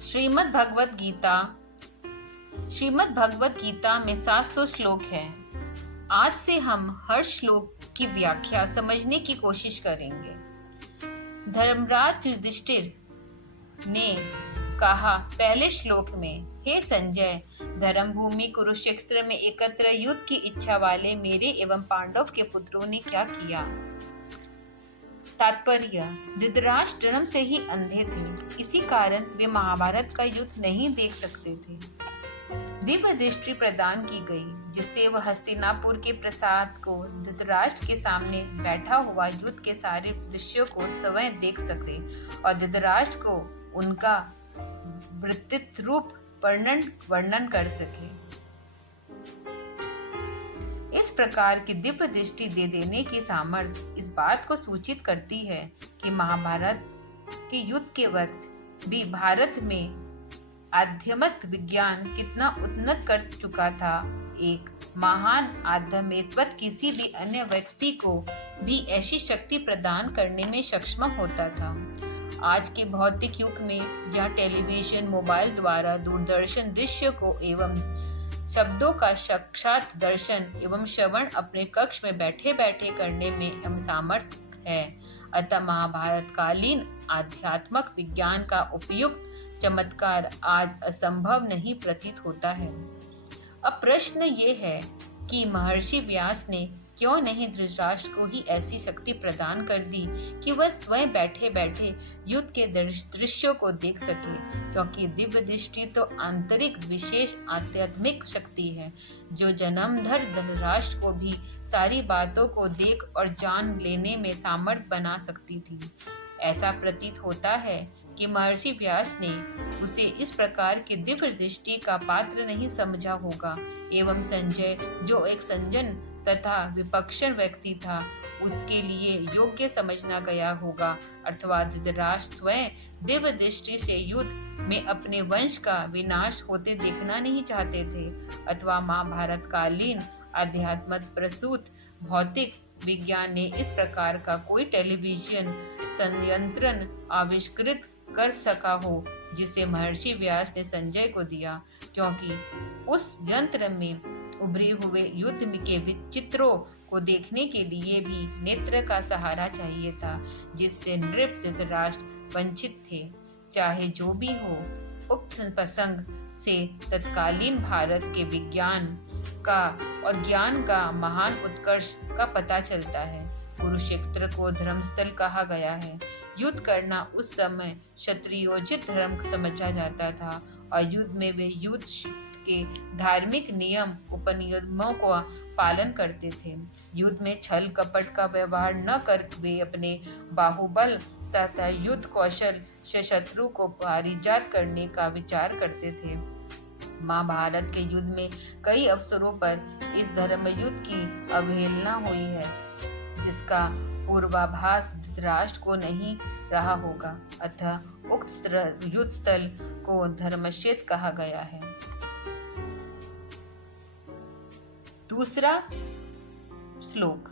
श्रीमद् भगवत गीता में 700 श्लोक हैं। आज से हम हर श्लोक की व्याख्या समझने की कोशिश करेंगे। धर्मराज युधिष्ठिर ने कहा पहले श्लोक में, हे संजय, धर्मभूमि कुरुक्षेत्र में एकत्र युद्ध की इच्छा वाले मेरे एवं पांडव के पुत्रों ने क्या किया। तात्पर्य, धृतराष्ट्र जन्म से ही अंधे थे, इसी कारण वे महाभारत का युद्ध नहीं देख सकते थे। दिव्य दृष्टि प्रदान की गई, जिससे वह हस्तिनापुर के प्रासाद को धृतराष्ट्र के सामने बैठा हुआ युद्ध के सारे दृश्यों को स्वयं देख सके और धृतराष्ट्र को उनका वृत्तित्व रूप वर्णन कर सके। इस प्रकार की दिव्य दृष्टि दे देने की सामर्थ्य इस बात को सूचित करती है कि महाभारत के युद्ध के वक्त भी भारत में आध्यात्मिक विज्ञान कितना उन्नत कर चुका था। एक महान आध्यात्मिकता किसी भी अन्य व्यक्ति को भी ऐसी शक्ति प्रदान करने में सक्षम होता था। आज के भौतिक युग में जहाँ टेलीविजन, मोबाइल द्वारा दूरदर्शन दृश्य को एवं शब्दों का साक्षात दर्शन एवं श्रवण अपने कक्ष में बैठे बैठे करने में हम सामर्थ्य है, अतः महाभारत कालीन आध्यात्मिक विज्ञान का उपयुक्त चमत्कार आज असंभव नहीं प्रतीत होता है। अब प्रश्न ये है कि महर्षि व्यास ने क्यों नहीं धृतराष्ट्र को ही ऐसी शक्ति प्रदान कर दी कि वह स्वयं बैठे बैठे युद्ध के दृश्यों को देख सके, क्योंकि दिव्य दृष्टि तो आंतरिक विशेष आध्यात्मिक शक्ति है जो जन्मधर धृतराष्ट्र को भी सारी बातों को देख और जान लेने में सामर्थ बना सकती थी। ऐसा प्रतीत होता है कि महर्षि व्यास ने उसे इस प्रकार की दिव्य दृष्टि का पात्र नहीं समझा होगा एवं संजय, जो एक सज्जन तथा विपक्षण व्यक्ति था, उसके लिए योग्य समझना गया होगा, अथवा धृतराष्ट्र स्वयं दिव्य दृष्टि से युद्ध में अपने वंश का विनाश होते देखना नहीं चाहते थे, अथवा महाभारत कालीन अध्यात्म प्रसूत भौतिक विज्ञान ने इस प्रकार का कोई टेलीविजन संयंत्र आविष्कृत कर सका हो जिसे महर्षि व्यास ने संजय को दिया, क्योंकि उस यंत्र में उभरे हुए युद्ध के चित्रों को देखने के लिए भी नेत्र का सहारा चाहिए था, जिससे नृप धृतराष्ट्र वंचित थे। चाहे जो भी हो, उक्त प्रसंग से तत्कालीन भारत के विज्ञान का और ज्ञान का महान उत्कर्ष का पता चलता है। कुरुक्षेत्र को धर्मस्थल कहा गया है। युद्ध करना उस समय क्षत्रियोचित धर्म समझा जाता था और युद्ध में वे युद्ध के धार्मिक नियम उपनियमों को पालन करते थे। युद्ध में छल कपट का व्यवहार न कर वे अपने बाहुबल तथा युद्ध कौशल से शत्रु को पारिजात करने का विचार करते थे। महाभारत के युद्ध में कई अवसरों पर इस धर्म युद्ध की अवहेलना हुई है, जिसका पूर्वाभास धृतराष्ट्र को नहीं रहा होगा, अतः उक्त युद्ध स्थल को धर्मक्षेत्र कहा गया है। दूसरा श्लोक।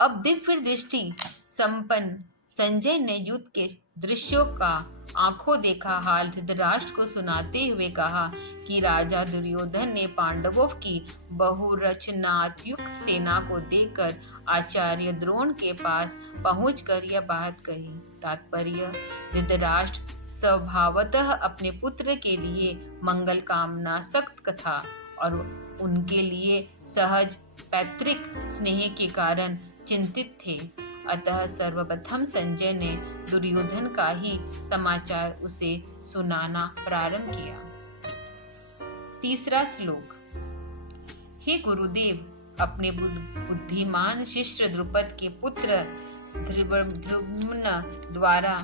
अब दिव्य दृष्टि संपन्न संजय ने युद्ध के दृश्यों का आंखों देखा हाल धृतराष्ट्र को सुनाते हुए कहा कि राजा दुर्योधन ने पांडवों की बहुरचनायुक्त सेना को देखकर आचार्य द्रोण के पास पहुंचकर यह बात कही। तात्पर्य, धृतराष्ट्र स्वभावतः अपने पुत्र के लिए मंगल कामना सक्त था और उनके लिए सहज पैतृक स्नेह के कारण चिंतित थे, अतः सर्वप्रथम संजय ने दुर्योधन का ही समाचार उसे सुनाना प्रारंभ किया। तीसरा श्लोक। हे गुरुदेव, अपने बुद्धिमान शिष्य द्रुपद के पुत्र धृम्न द्वारा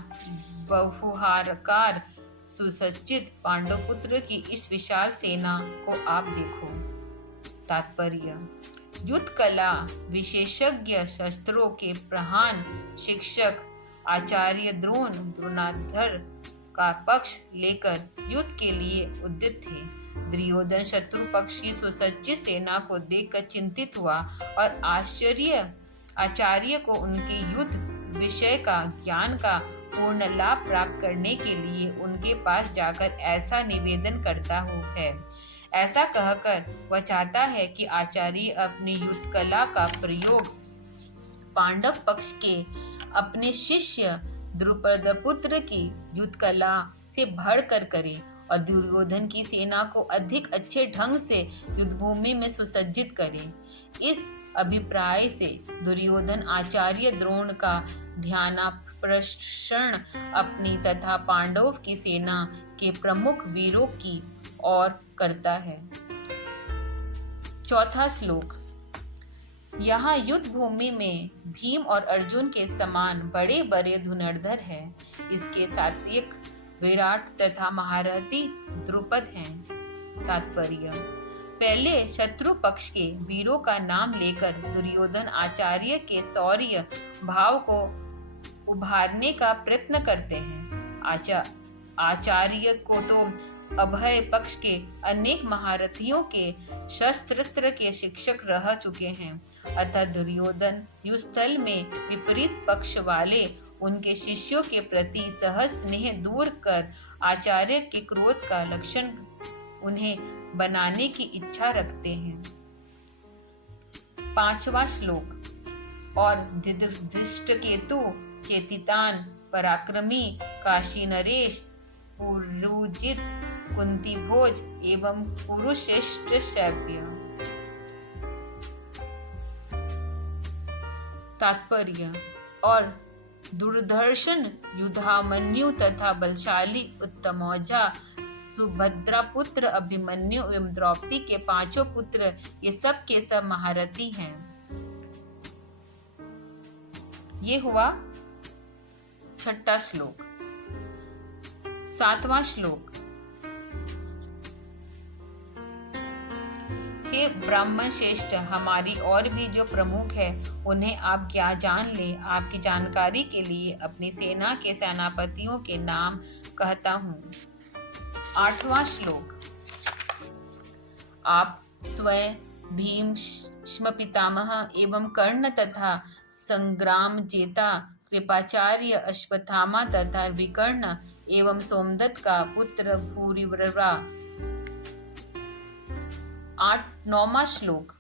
बहुहारकार सुसज्जित पांडव पुत्र की इस विशाल सेना को आप देखो। तात्पर्य, युद्ध कला विशेषज्ञ, शस्त्रों के प्रधान शिक्षक आचार्य द्रोणाधर का पक्ष लेकर युद्ध के लिए उद्यत थे। दुर्योधन शत्रु पक्ष की सुसज्जित सेना को देखकर चिंतित हुआ और आचार्य को उनके युद्ध विषय का ज्ञान का पूर्ण लाभ प्राप्त करने के लिए उनके पास जाकर ऐसा निवेदन करता है। ऐसा कहकर वह चाहता है कि आचार्य अपनी युद्ध कला का प्रयोग पांडव पक्ष के अपने शिष्य द्रुपदपुत्र की युद्ध कला से बढ़कर करे और दुर्योधन की सेना को अधिक अच्छे ढंग से युद्धभूमि में सुसज्जित करे। इस अभिप्राय से दुर्योधन आचार्य द्रोण का ध्यानाकर्षण अपनी तथा पांडवों की सेना के प्रमुख वीरों की ओर करता है। चौथा श्लोक। यहाँ युद्ध भूमि में भीम और अर्जुन के समान बड़े बड़े धनुर्धर हैं। इसके सात्विक विराट तथा महारथी द्रुपद हैं। तात्पर्य। पहले शत्रु पक्ष के वीरों का नाम लेकर दुर्योधन आचार्य के शौर्य भाव को उभारने का प्रयत्न करते हैं। आचार्य को तो अभय पक्ष के अनेक महारथियों के शस्त्र के शिक्षक रह चुके हैं, अतः दुर्योधन युद्धस्थल में विपरीत पक्ष वाले उनके शिष्यों के प्रति सहज स्नेह दूर कर आचार्य के क्रोध का लक्षण उन्हें बनाने की इच्छा रखते हैं। पांचवा श्लोक। और धृष्टकेतु चेतितान पराक्रमी काशी नरेश पुरुजित कुंती भोज एवं कुरुश्रेष्ठ शैव्य। तात्पर्य। और दुर्धर्षण युधामन्यु तथा बलशाली उत्तमौजा सुभद्रा पुत्र अभिमन्यु एवं द्रौपदी के पांचों पुत्र ये सब के सब महारथी हैं। ये हुआ छठा श्लोक। सातवां श्लोक। हे ब्राह्मण श्रेष्ठ, हमारी और भी जो प्रमुख है उन्हें आप क्या जान ले। आपकी जानकारी के लिए अपनी सेना के सेनापतियों के नाम कहता हूँ। आठवां श्लोक। आप स्वयं भीष्म पितामह एवं कर्ण तथा संग्राम जेता कृपाचार्य अश्वत्थामा तथा विकर्ण एवं सोमदत्त का पुत्र भूरिव्रवा। नौवां श्लोक।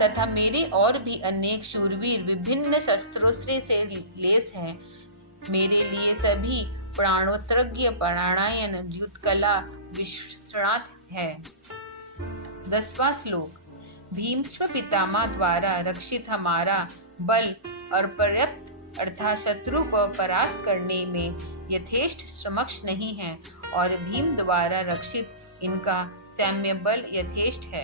तथा मेरे और भी अनेक शूरवीर विभिन्न शस्त्रों से लेस हैं। मेरे लिए सभी प्राणोत्तरज्ञ प्राणायन युद्ध कला विश्रांत है। 10वां श्लोक। भीष्म पितामह द्वारा रक्षित हमारा बल अपर्याप्त अर्थात शत्रु को परास्त करने में यथेष्ट समक्ष नहीं है और भीम द्वारा रक्षित इनका सैन्य बल यथेष्ट है।